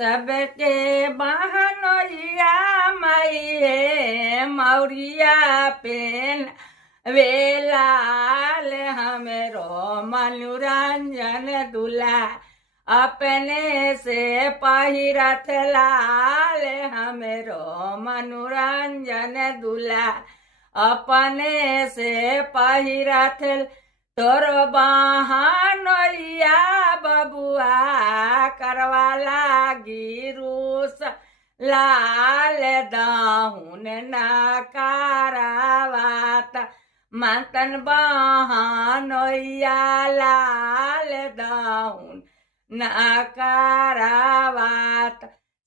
सबके बहनोइया माइये मौरिया पेन वेलाल हमरो मनोरंजन दूल्हा अपने से पहिरत लाल हमरो मनोरंजन दूल्हा अपने से पहिरत तोर बहनोइया बबुआ करवा लागी रूस लाल दाहुन नकारावात मातन बहनोइया लाल दाहुन नकारावात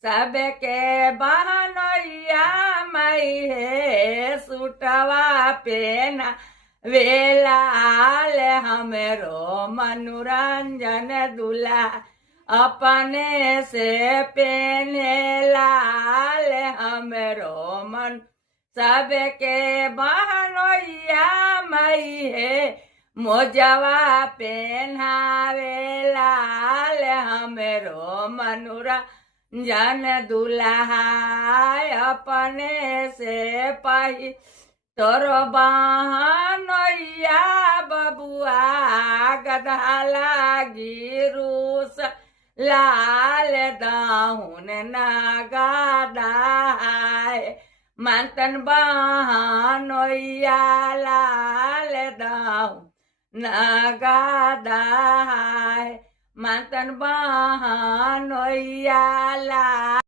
सबके बहनोइया मई है सुटवा पेना वेलाल हमरो मनोरंजन दूल्हा अपने से पेने लाल हमरो मन सबके बहनोइया मई है मोजवा पेन्हावे लाल हमरो मनोरंजन दूल्हा अपने से पही तोर बहनोइया बबुआ गधा लागी रूस लाल दाहुन नगादाय मातन बहनोइया लाल दाहुन नगादाय मातन बहनोइया लाल